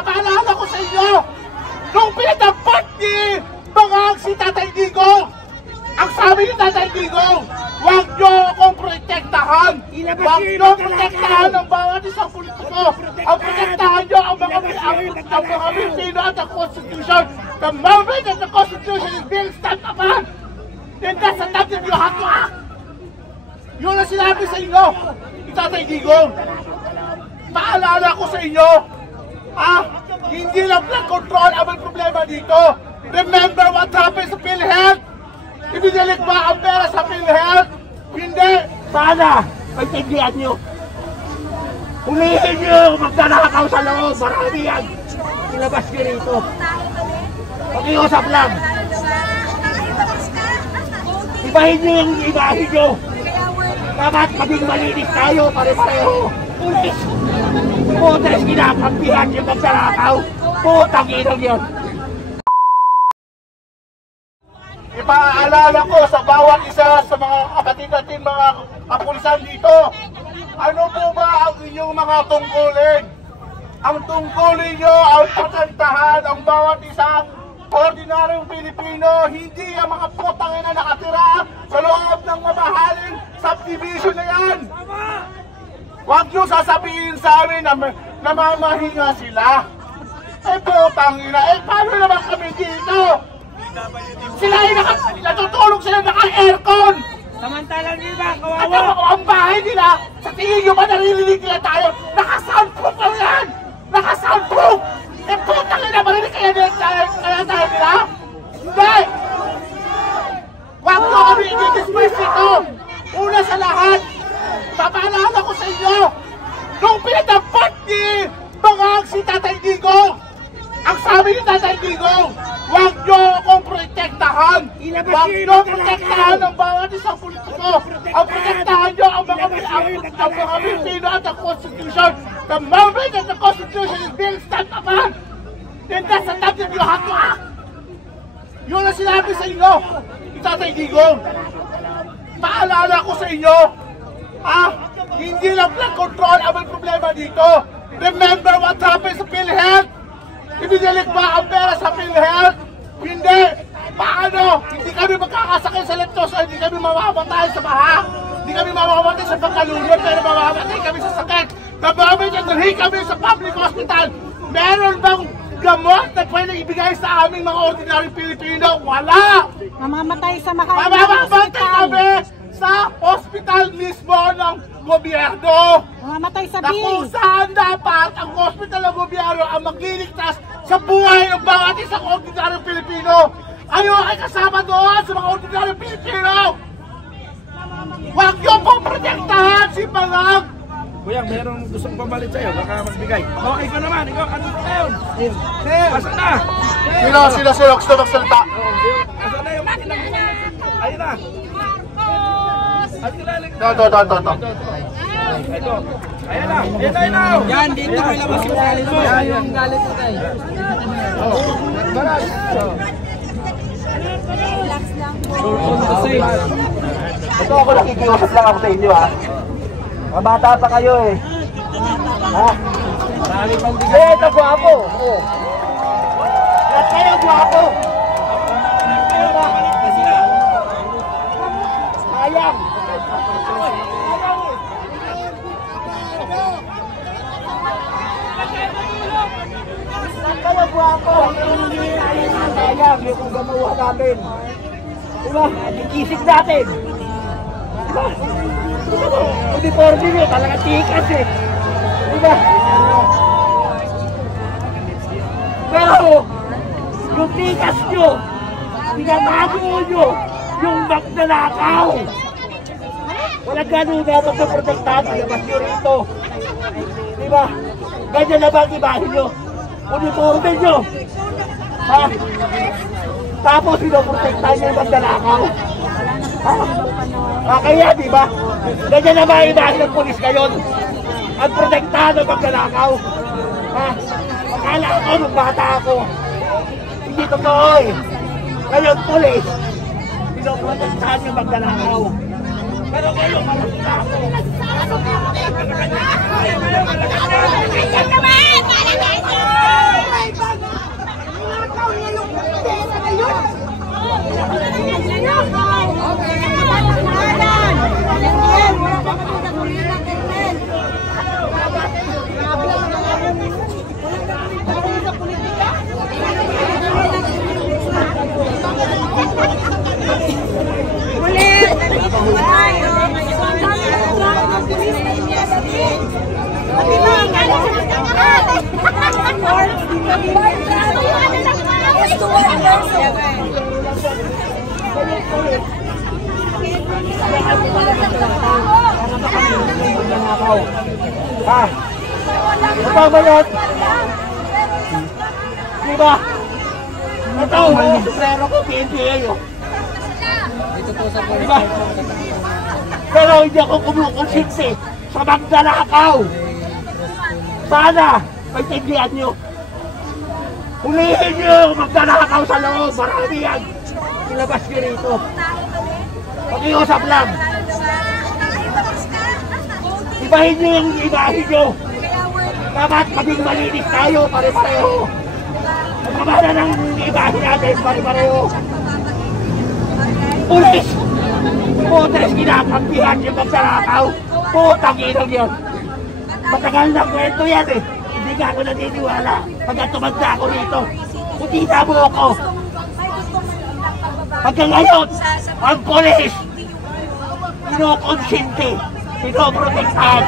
Papaalala ko sa inyo, nung pinatapat ni Bangang si Tatay Digong, ang sabi ni Tatay Digong, huwag nyo akong protektahan. Huwag nyo protektahan ang bawat isang politiko. Ang protektahan nyo ang mga Pilipino at ang Constitution. The moment that the Constitution is being stepped upon, then that's the time that you have to act. Yun ang sinabi sa inyo, Tatay Digong. Paalala ko sa inyo, hindi lang blood control ang may problema dito. Remember what happened sa PhilHealth? Ibinalik ba ang pera sa PhilHealth? Hindi. Sana, maintindihan nyo. Hulihin nyo, magdanakaw sa loob. Marami yan. Ilabas nyo rito. Pakiusap lang. Ibahin nyo yung ibahin nyo. Dapat maging malinis tayo, pare-pareho. Pulis! Putres, kinakampihan yung magdanakaw. Putang inang yun. Ipaalala ko sa bawat isa sa mga kapatid natin, mga kapulisan dito, ano po ba ang inyong mga tungkulin? Ang tungkulin nyo ang patantahan ang bawat isang ordinaryong Pilipino, hindi ang mga putang na nakatira sa loob ng mamahaling subdivision na yan. Huwag nyo sasabihin sa amin na namamahinga sila. Putang ina, paano naman kami dito? Sila ay natutulog sila naka-aircon! Samantalang iba, At kawawa! ang bahay nila, sa tingin nyo ba naririnig nila tayo? Naka-soundproof lang yan! Naka-soundproof! Putang ina, marinig kaya tayo nila? Hindi! Huwag nyo kami i-disperse ito! Una sa lahat, papaalala ko sa inyo, nung pinatapat ni Bangang si Tatay Digong, ang sabi ni Tatay Digong, huwag nyo akong protektahan. Huwag nyo protektahan ang bawat isang politiko. Ang protektahan nyo ang mga Pilipino at ang Constitution. The moment that the Constitution is being stepped upon, then that's the time that you have to act. Yun ang sinabi sa inyo, Tatay Digong. Paalala ko sa inyo, hindi lang blood control ang may problema dito. Remember what happened sa PhilHealth? Ibinalik ba ang pera sa PhilHealth? Hindi! Paano? Hindi kami magkakasakit sa leptos, hindi kami mamamatay sa baha, hindi kami mamamatay sa pagkalunod, pero mamamatay kami sa sakit. Nababay kami sa public hospital. Meron bang gamot na pwede ibigay sa aming mga ordinaryong Pilipino? Wala! Mamamatay sa makalimang mamamatay kami sa hospital mismo ng gobyerno. Mamamatay sa na kung saan dapat ang hospital ng gobyerno ang magliligtas sa buhay ng bawat isang ordinaryong Pilipino. Kayo ay kasama doon sa mga ordinaryong Pilipino. Huwag niyo pong protektahan si Bangang. Kuya, mayroong gustong pamalit sa'yo, baka magbigay. Okay ka naman, ikaw, ano na yun? Asan na? Sila gusto magsalita. Asan na yung ilang? Ayun na. Ito. Ayan na. Yan, dito may labas mo galit mo. Yan, yung galit mo tayo. relax lang po. Ito ako, nakikiusap lang ako sa inyo ha. Mga bata pa kayo eh. Ha? Ito guwapo. Lahat kayo guwapo. Sayang. Lahat kayo guwapo. Sayang yung kung gamuha namin. Diba? Ikisig natin. Diba? Uniforme nyo, talaga tikas eh. Diba? Pero, yung tikas nyo, pinatago nyo yung magnanakaw. Walang ganun dapat na protektado, labas nyo rito. Diba? Ganyan na ba ang ibahin nyo? Uniforme nyo. Ha? Tapos pinoprotektahan nyo yung magnanakaw. Ha? Kaya diba? Ganyan na ba ibahin ng pulis ngayon? Ang protektahan ng magnanakaw. Ha? Akala ko nung bata ako. Hindi totoo eh. Ngayon pulis, pinoprotektahan yung magnanakaw. Pero ngayon, malaki na ako. Malaki na! Ha? Mapamalot? Diba? Ito, pero ko PNPA yun. Diba? Pero hindi ako kumukonsinsi sa magdanakaw. Sana, maintindihan nyo. Hulihin nyo magdanakaw sa loob. Marami yan. Ilabas nyo rito. Pag-iusap lang. Ibahin nyo yung ibahin nyo. Dapat maging malinis tayo, pare-pareho. Magkamana ng ibahin natin, pare-pareho. Pulis! Putres, kinakampihan yung magdanakaw. Putang inang yun. Matagal na kwento yan eh. Hindi ka ako naniniwala. Pagka tumanda ako rito, putita mo ako. Pagka ngayon, ang polis, pinokonsinti, pinoprotektahan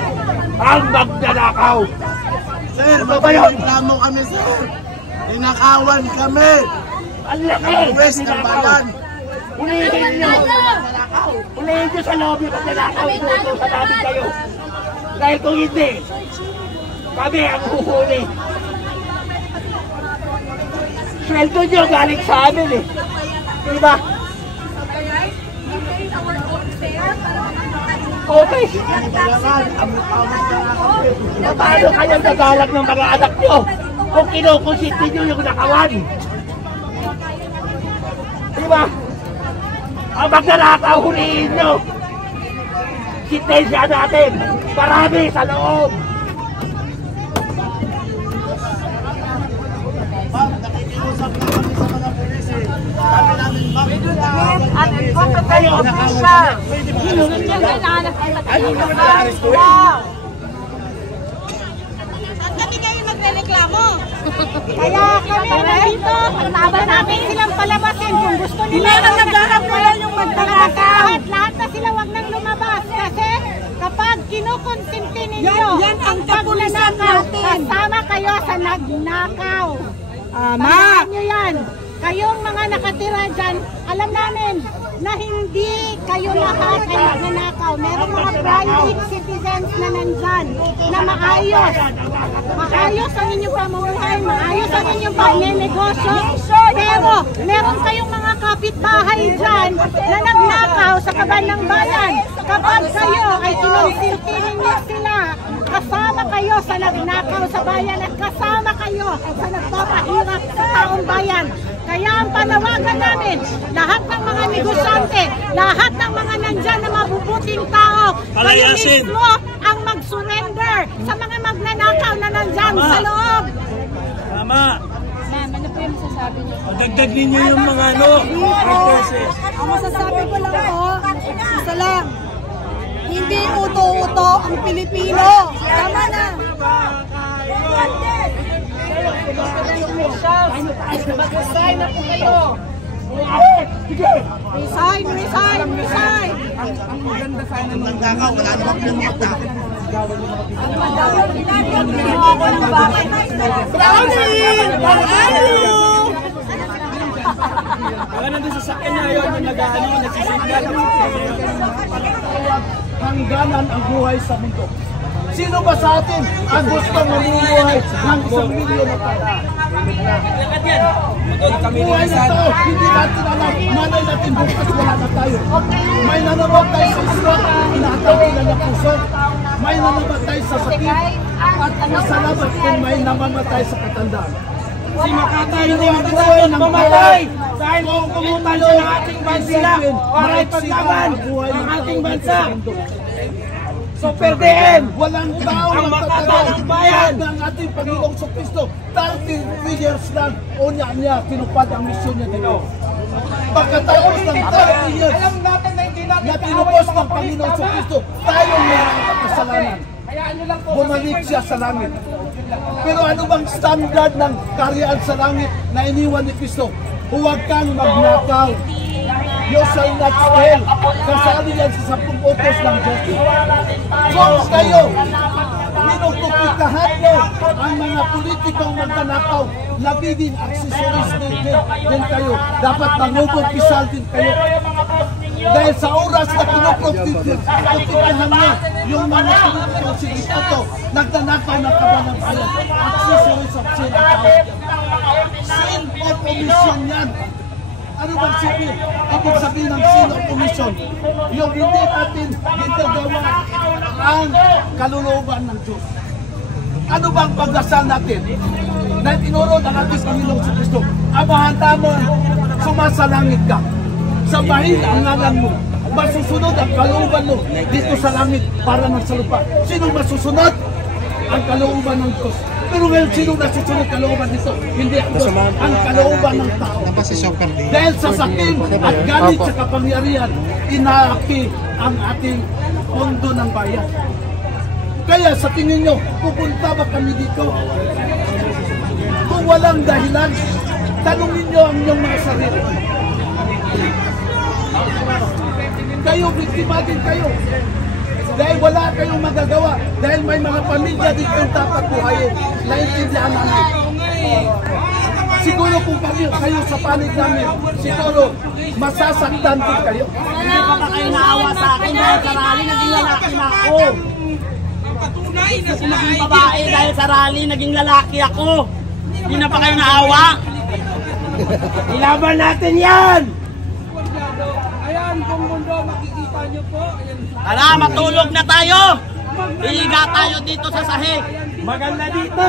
ang magnanakaw. Sir, magreklamo kami, sir. Tinakawan kami. Ang laki! West ng bayan. Ulihin nyo! Ulihin nyo sa loob yung magnanakaw. Ito sa namin kayo. Dahil kung hindi, kami ang huhuli. Sweldo nyo galing sa amin eh. Diba? Okay. Paano kayo nagalag ng mga anak nyo kung kinukonsinti nyo yung nakawan? Diba? Ang magnanakaw, huliin nyo. Sintensya natin. Marami sa loob. Nakikiusap na kami sa mga pulis eh. Sabi namin, bakit Kayo, Saan kami kayo magre-reklamo? Kaya kami nandito, paglaban namin silang palabasin kung gusto nila. Naghahanap nila yung magdanakaw. Lahat na sila wag nang lumabas kasi kapag kinukonsinti ninyo yan ang kapulisan natin. Kasama kayo sa nagnakaw. Tandaan nyo yan. Kayong mga nakatira dyan, alam namin na hindi kayo lahat ay nagnanakaw. Merong mga private citizens na nandyan na maayos. Maayos ang inyong pamumuhay, maayos ang inyong pagnenegosyo. Pero meron kayong mga kapitbahay dyan na nagnakaw sa kaban ng bayan. Kapag kayo ay kinonsilti ninyo sila, kasama kayo sa nagnakaw sa bayan at kasama kayo sa nagpapahirap sa taong bayan. Kaya ang panawagan namin, lahat ng mga negosyante, lahat ng mga nandyan na mabubuting tao, kayo mismo ang mag-surrender sa mga magnanakaw na nandyan sa loob. Tama. Ma'am, ano po yung masasabi niyo? Pagdagdag ninyo yung mga Ang masasabi ko lang po, isa lang. Hindi uto-uto ang Pilipino. Tama na. mag-resign na po kayo. Resign, resign, resign. Magnanakaw, wala namang pinamagtakaw. Baka nandun sa sakyan niya yun yung nag-ano, nagsisigla. Hangganan ang buhay sa mundo. Sino ba sa atin ang gusto mamumuhay ng 1 milyon na tao? Buhay na ito, hindi natin alam. Malay natin bukas wala na tayo. May nanamatay sa isla, inaatay nila ng puso. May nanamatay sa sakit. At masalamat kung may namamatay sa katandaan. Si Makatay hindi magkakaroon ng mamatay dahil kung kumutan siya ng ating bansa para ipaglaban ang ating bansa. Super DM! Walang tao ang makatalang bayan ng ating Panginoong Kristo. 30 years lang, unya niya, tinupad ang misyon niya dito. Pagkatapos ng 30 years na tinupos ng Panginoong Kristo, tayong mga kasalanan. Bumalik siya sa langit. Pero ano bang standard ng karyaan sa langit na iniwan ni Kristo? Huwag kang magnakaw. You shall not steal. Kasali yan sa 10 utos ng Diyos. Kung kayo Pinupupikahan nyo ang mga politikong magtanakaw. Nagiging accessories din kayo. Dapat mangugumpisal din kayo. Dahil sa oras na pinupupikahan nyo yung mga politikong sinitoto, nagtanakaw ng kabanang bayan. Accessories of sin ang tawag yan. Sin of omission yan. Ano bang sabihin? Ibig sabihin ng sin of omission. Yung hindi natin ginagawa ang kalooban ng Diyos. Ano bang pagdasal natin? Na tinuro ng ating Panginoong Kristo. Amahan tamon, sumasalangit ka. Sabahin ang ngalan mo. Masusunod ang kalooban mo dito sa langit para sa lupa. Sino masusunod? Ang kalooban ng Diyos. Pero ngayon, sino nasusunod kalooban dito? Hindi ang Diyos. Ang kalooban ng tao. Dahil sa sakim at galit sa kapangyarihan, inaaki ang ating mundo ng bayan. Kaya sa tingin nyo, pupunta ba kami dito? Kung walang dahilan, tanungin nyo ang inyong mga sarili. Kayo, biktima din kayo. Dahil wala kayong magagawa. Dahil may mga pamilya dito yung dapat buhayin. Naintindihan namin. Siguro kung kayo sa panig namin, siguro masasaktan din kayo. Hindi pa ba kayo naawa sa akin dahil sa rally naging lalaki na ako? Kasi naging babae dahil sa rally naging lalaki ako. Hindi na pa kayo naawa? Ilaban natin yan! Ayan, kung mundo, makikita nyo po. Hala, matulog na tayo! Higa tayo dito sa sahig. Maganda dito!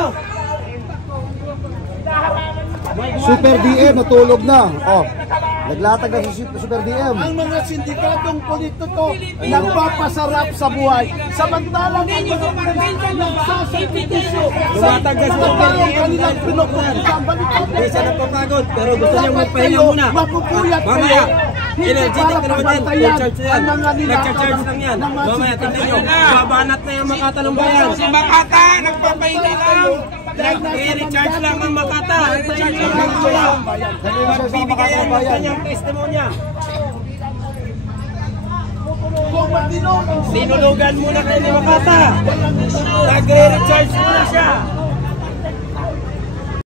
Super DM natulog na. Oh, naglatag na si Super DM. Ang mga sindikatong politiko nagpapasarap sa buhay. Samantalang ang mga nagsasakripisyo sa mga taong kanilang pinupulitan. Hindi siya nagpapagod, pero gusto niyang magpahinga muna. Mapupuyat Mamaya, hindi energetic para na naman yan. pabantayan Nag-charge ang mga Nag-charge lang yan. Mamaya, tingnan nyo. Babanat na yung Makata ng bayan. Si Makata, nagpapahinga lang. I-recharge lang ang Makata. I-recharge lang ang bayan. Magbibigayan ng kanyang testimonya. Sinulugan muna kayo ni Makata. Nagre-recharge muna siya.